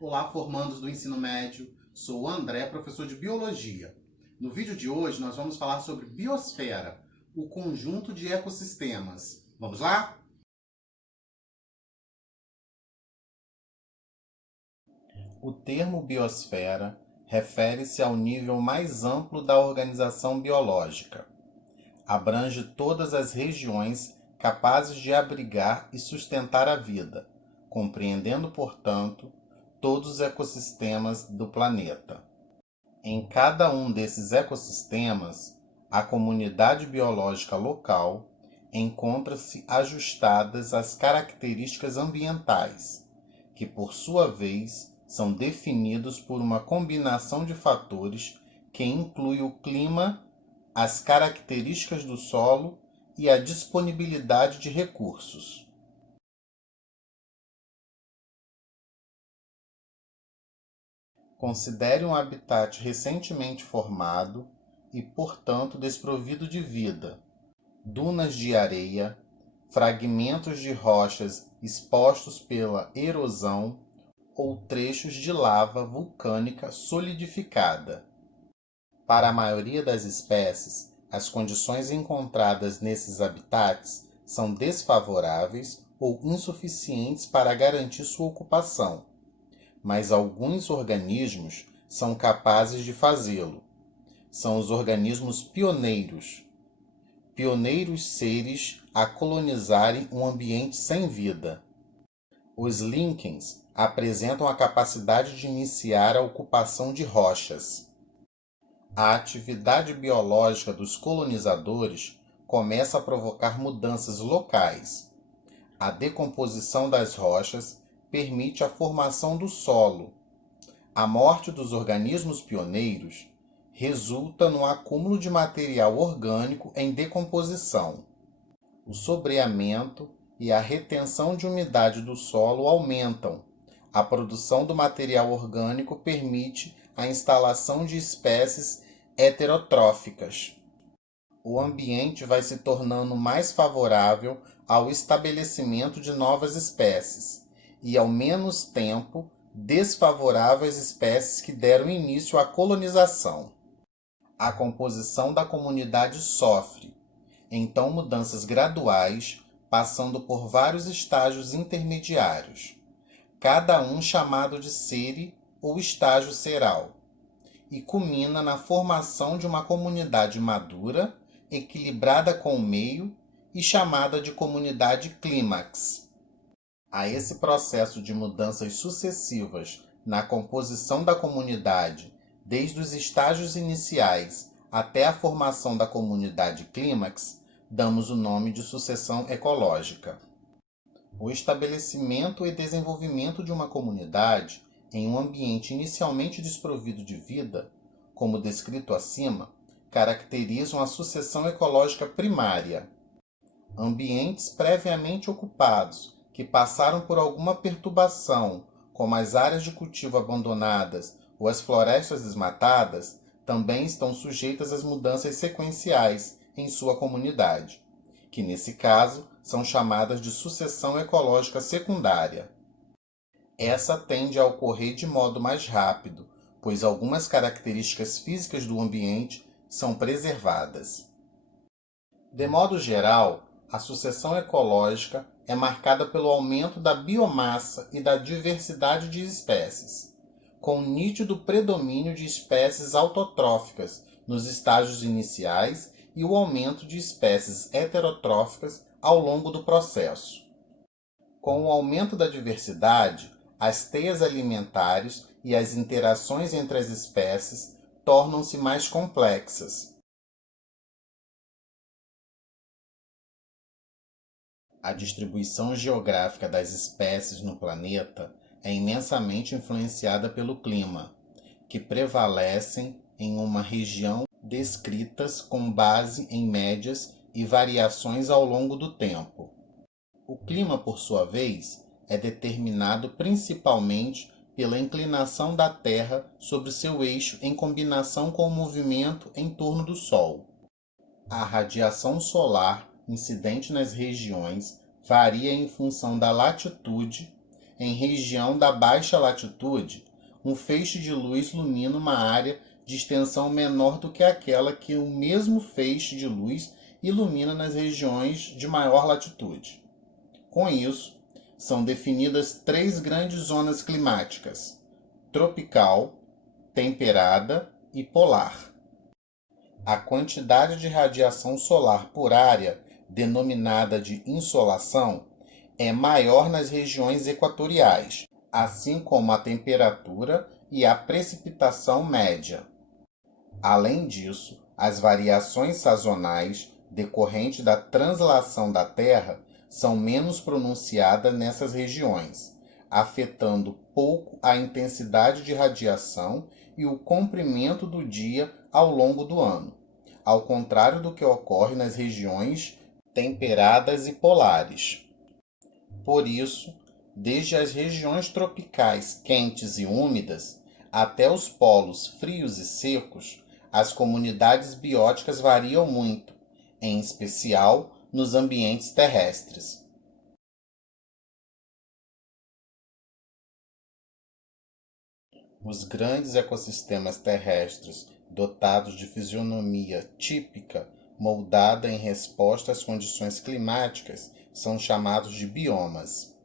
Olá, formandos do ensino médio. Sou o André, professor de Biologia. No vídeo de hoje, nós vamos falar sobre biosfera, o conjunto de ecossistemas. Vamos lá? O termo biosfera refere-se ao nível mais amplo da organização biológica. Abrange todas as regiões capazes de abrigar e sustentar a vida, compreendendo, portanto, todos os ecossistemas do planeta. Em cada um desses ecossistemas, a comunidade biológica local encontra-se ajustadas às características ambientais, que por sua vez são definidos por uma combinação de fatores que inclui o clima, as características do solo e a disponibilidade de recursos. Considere um habitat recentemente formado e, portanto, desprovido de vida, dunas de areia, fragmentos de rochas expostos pela erosão ou trechos de lava vulcânica solidificada. Para a maioria das espécies, as condições encontradas nesses habitats são desfavoráveis ou insuficientes para garantir sua ocupação, mas alguns organismos são capazes de fazê-lo. São os organismos pioneiros seres a colonizarem um ambiente sem vida. Os líquens apresentam a capacidade de iniciar a ocupação de rochas. A atividade biológica dos colonizadores começa a provocar mudanças locais. A decomposição das rochas permite a formação do solo. A morte dos organismos pioneiros resulta no acúmulo de material orgânico em decomposição. O sobreamento e a retenção de umidade do solo aumentam. A produção do material orgânico permite a instalação de espécies heterotróficas. O ambiente vai se tornando mais favorável ao estabelecimento de novas espécies e, ao menos tempo, desfavorável às espécies que deram início à colonização. A composição da comunidade sofre, então, mudanças graduais, passando por vários estágios intermediários, cada um chamado de cere ou estágio ceral, e culmina na formação de uma comunidade madura, equilibrada com o meio e chamada de comunidade clímax. A esse processo de mudanças sucessivas na composição da comunidade, desde os estágios iniciais até a formação da comunidade clímax, damos o nome de sucessão ecológica. O estabelecimento e desenvolvimento de uma comunidade em um ambiente inicialmente desprovido de vida, como descrito acima, caracterizam a sucessão ecológica primária. Ambientes previamente ocupados, que passaram por alguma perturbação, como as áreas de cultivo abandonadas ou as florestas desmatadas, também estão sujeitas às mudanças sequenciais em sua comunidade, que nesse caso são chamadas de sucessão ecológica secundária. Essa tende a ocorrer de modo mais rápido, pois algumas características físicas do ambiente são preservadas. De modo geral, a sucessão ecológica é marcada pelo aumento da biomassa e da diversidade de espécies, com nítido predomínio de espécies autotróficas nos estágios iniciais e o aumento de espécies heterotróficas ao longo do processo. Com o aumento da diversidade, as teias alimentares e as interações entre as espécies tornam-se mais complexas. A distribuição geográfica das espécies no planeta é imensamente influenciada pelo clima, que prevalecem em uma região descritas com base em médias e variações ao longo do tempo. O clima, por sua vez, é determinado principalmente pela inclinação da Terra sobre seu eixo em combinação com o movimento em torno do Sol. A radiação solar incidente nas regiões varia em função da latitude em região da baixa latitude, um feixe de luz ilumina uma área de extensão menor do que aquela que o mesmo feixe de luz ilumina nas regiões de maior latitude. Com isso, são definidas 3 grandes zonas climáticas: tropical, temperada e polar. A quantidade de radiação solar por área, denominada de insolação, é maior nas regiões equatoriais, assim como a temperatura e a precipitação média. Além disso, as variações sazonais decorrentes da translação da Terra são menos pronunciadas nessas regiões, afetando pouco a intensidade de radiação e o comprimento do dia ao longo do ano, ao contrário do que ocorre nas regiões temperadas e polares. Por isso, desde as regiões tropicais quentes e úmidas até os polos frios e secos, as comunidades bióticas variam muito, em especial nos ambientes terrestres. Os grandes ecossistemas terrestres, dotados de fisionomia típica, moldada em resposta às condições climáticas, são chamados de biomas.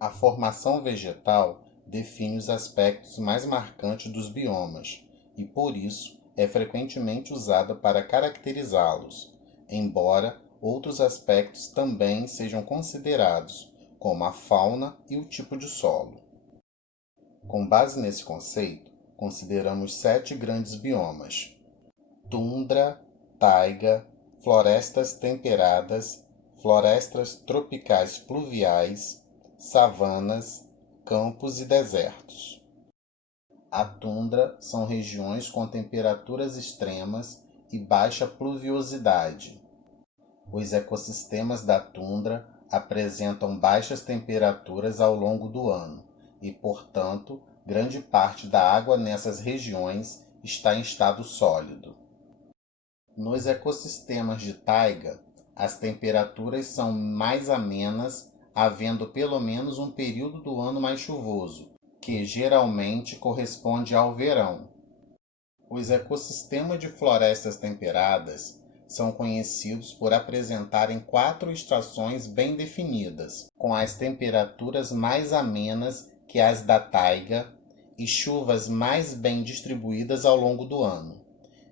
A formação vegetal define os aspectos mais marcantes dos biomas e, por isso, é frequentemente usada para caracterizá-los, embora outros aspectos também sejam considerados, como a fauna e o tipo de solo. Com base nesse conceito, consideramos 7 grandes biomas: tundra, taiga, florestas temperadas, florestas tropicais pluviais, savanas, campos e desertos. A tundra são regiões com temperaturas extremas e baixa pluviosidade. Os ecossistemas da tundra apresentam baixas temperaturas ao longo do ano e, portanto, grande parte da água nessas regiões está em estado sólido. Nos ecossistemas de taiga, as temperaturas são mais amenas, havendo pelo menos um período do ano mais chuvoso, que geralmente corresponde ao verão. Os ecossistemas de florestas temperadas são conhecidos por apresentarem 4 estações bem definidas, com as temperaturas mais amenas que as da taiga e chuvas mais bem distribuídas ao longo do ano.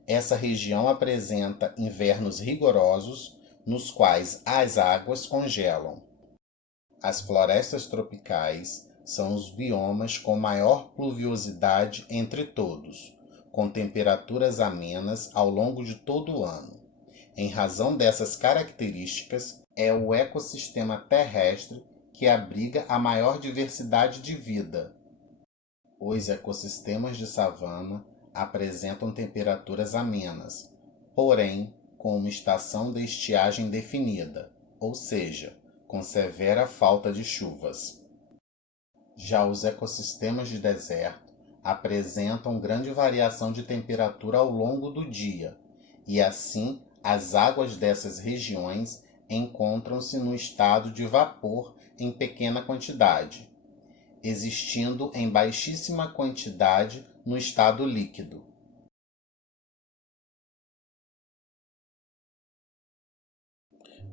Essa região apresenta invernos rigorosos, nos quais as águas congelam. As florestas tropicais são os biomas com maior pluviosidade entre todos, com temperaturas amenas ao longo de todo o ano. Em razão dessas características, é o ecossistema terrestre que abriga a maior diversidade de vida. Os ecossistemas de savana apresentam temperaturas amenas, porém com uma estação de estiagem definida, ou seja, com severa falta de chuvas. Já os ecossistemas de deserto apresentam grande variação de temperatura ao longo do dia, e assim as águas dessas regiões encontram-se no estado de vapor em pequena quantidade, existindo em baixíssima quantidade no estado líquido.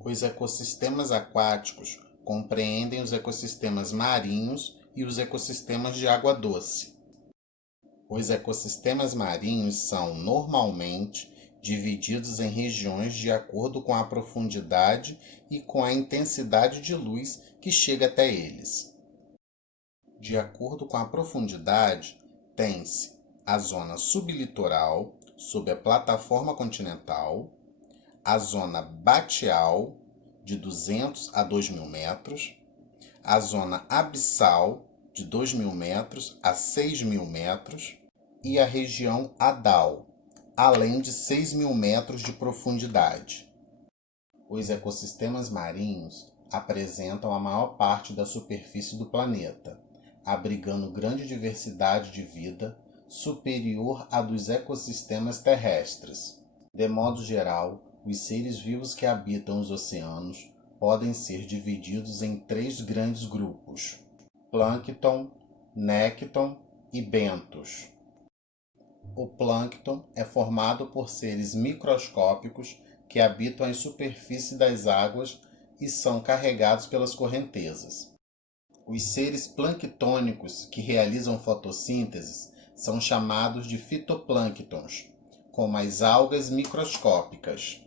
Os ecossistemas aquáticos compreendem os ecossistemas marinhos e os ecossistemas de água doce. Os ecossistemas marinhos são, normalmente, divididos em regiões de acordo com a profundidade e com a intensidade de luz que chega até eles. De acordo com a profundidade, tem-se a zona sublitoral, sob a plataforma continental, a zona batial, de 200 a 2.000 metros, a zona abissal, de 2.000 metros a 6.000 metros, e a região adal, além de 6.000 metros de profundidade. Os ecossistemas marinhos apresentam a maior parte da superfície do planeta, abrigando grande diversidade de vida superior à dos ecossistemas terrestres. De modo geral, os seres vivos que habitam os oceanos podem ser divididos em 3 grandes grupos: plâncton, nécton e bentos. O plâncton é formado por seres microscópicos que habitam as superfícies das águas e são carregados pelas correntezas. Os seres planctônicos que realizam fotossíntese são chamados de fitoplânctons, como as algas microscópicas.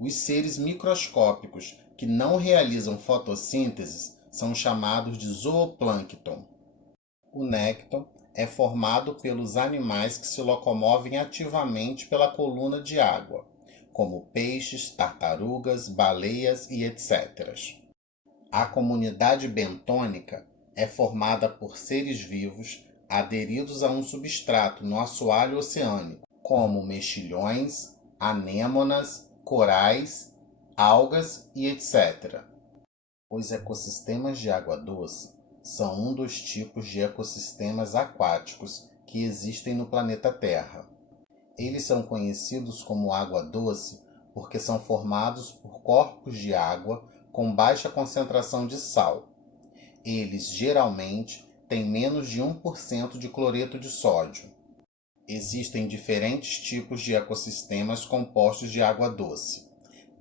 Os seres microscópicos que não realizam fotossíntese são chamados de zooplâncton. O nécton é formado pelos animais que se locomovem ativamente pela coluna de água, como peixes, tartarugas, baleias e etc. A comunidade bentônica é formada por seres vivos aderidos a um substrato no assoalho oceânico, como mexilhões, anêmonas, corais, algas e etc. Os ecossistemas de água doce são um dos tipos de ecossistemas aquáticos que existem no planeta Terra. Eles são conhecidos como água doce porque são formados por corpos de água com baixa concentração de sal. Eles geralmente têm menos de 1% de cloreto de sódio. Existem diferentes tipos de ecossistemas compostos de água doce,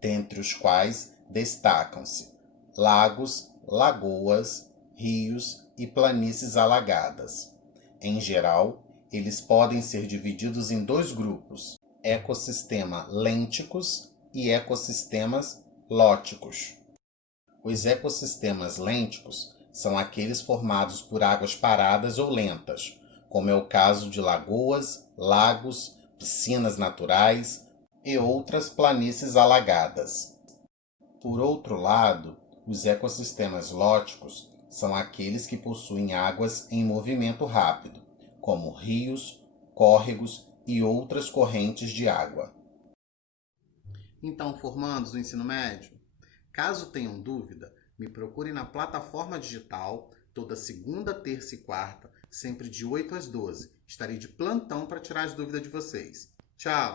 dentre os quais destacam-se lagos, lagoas, rios e planícies alagadas. Em geral, eles podem ser divididos em dois grupos: ecossistema lênticos e ecossistemas lóticos. Os ecossistemas lênticos são aqueles formados por águas paradas ou lentas, como é o caso de lagoas, lagos, piscinas naturais e outras planícies alagadas. Por outro lado, os ecossistemas lóticos são aqueles que possuem águas em movimento rápido, como rios, córregos e outras correntes de água. Então, formandos do ensino médio, caso tenham dúvida, me procurem na plataforma digital toda segunda, terça e quarta, sempre de 8 às 12. Estarei de plantão para tirar as dúvidas de vocês. Tchau!